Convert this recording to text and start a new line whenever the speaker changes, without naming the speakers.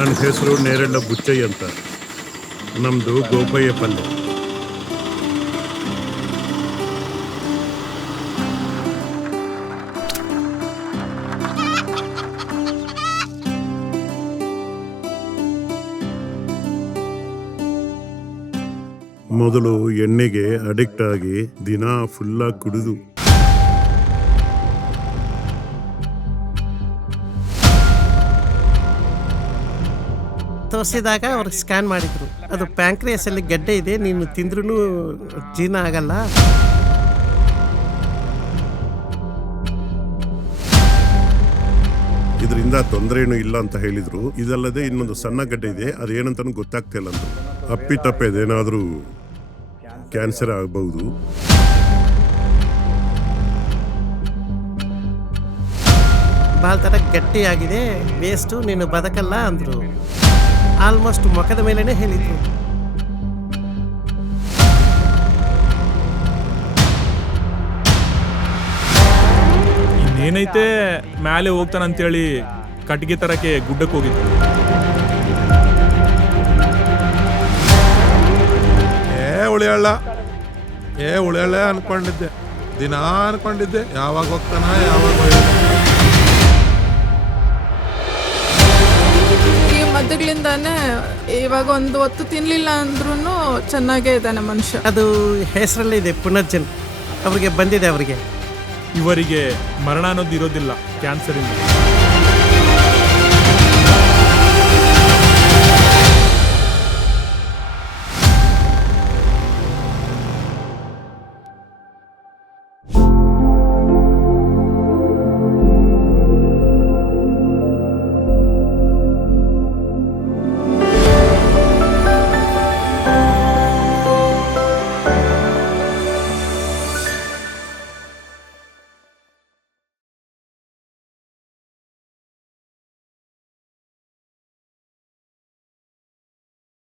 ನನ್ನ ಹೆಸರು ನೇರಳ್ಳ ಬುಚ್ಚಯ್ಯ ಅಂತ. ನಮ್ಮದು ಗೋಪಯ್ಯ ಪಲ್ಲೆ. ಮೊದಲು ಎಣ್ಣೆಗೆ ಅಡಿಕ್ಟ್ ಆಗಿ ದಿನ ಫುಲ್ಲಾಗಿ ಕುಡಿದು
ತೋರಿಸಿದಾಗ ಅವ್ರಿಗೆ ಸ್ಕ್ಯಾನ್ ಮಾಡಿದ್ರು. ಅದು ಪ್ಯಾಂಕ್ರಿಯಸ್ ಅಲ್ಲಿ ಗಡ್ಡೆ ಇದೆ ನೀನು ತಿಂದ್ರೂ ಜೀರ್ಣ ಆಗಲ್ಲ.
ಇದರಿಂದ ತೊಂದರೆ ಏನು ಇಲ್ಲ ಅಂತ ಹೇಳಿದ್ರು. ಇದಲ್ಲದೆ ಇನ್ನೊಂದು ಸಣ್ಣ ಗಡ್ಡೆ ಇದೆ ಅದೇನಂತನೂ ಗೊತ್ತಾಗ್ತಿಲ್ಲ ಅಂದ್ರು. ಅಪ್ಪಿತಪ್ಪೆ ಏನಾದರೂ ಕ್ಯಾನ್ಸರ್ ಆಗಬಹುದು.
ಭಾಳ ಥರ ಗಟ್ಟಿಯಾಗಿದೆ ವೇಸ್ಟು ನೀನು ಬದುಕಲ್ಲ ಅಂದರು. ಆಲ್ಮೋಸ್ಟ್ ಮುಖದ ಮೇಲೇನೆ ಹೇಳಿದ್ರು.
ಏನೈತೆ ಮ್ಯಾಲೆ ಹೋಗ್ತಾನಂತೇಳಿ ಕಟ್ಟಿಗೆ ತರಕ್ಕೆ ಗುಡ್ಡಕ್ಕೆ ಹೋಗಿದ್ರು
ಏ ಉಳಿಯಲ್ಲ ಏ ಉಳಿಯಲ್ಲ ಅನ್ಕೊಂಡಿದ್ದೆ. ದಿನ ಅನ್ಕೊಂಡಿದ್ದೆ ಯಾವಾಗ ಹೋಗ್ತಾನ ಯಾವಾಗ
ಇವಾಗ ಒಂದು ಹೊತ್ತು ತಿನ್ಲಿಲ್ಲ ಅಂದ್ರೂ ಚೆನ್ನಾಗೇ ಇದ್ದಾನೆ ಮನುಷ್ಯ.
ಅದು ಹೆಸರಲ್ಲಿದೆ ಪುನರ್ಜನ್ ಅವರಿಗೆ ಬಂದಿದೆ ಅವರಿಗೆ.
ಇವರಿಗೆ ಮರಣ ಅನ್ನೋದು ಇರೋದಿಲ್ಲ ಕ್ಯಾನ್ಸರಿಂದ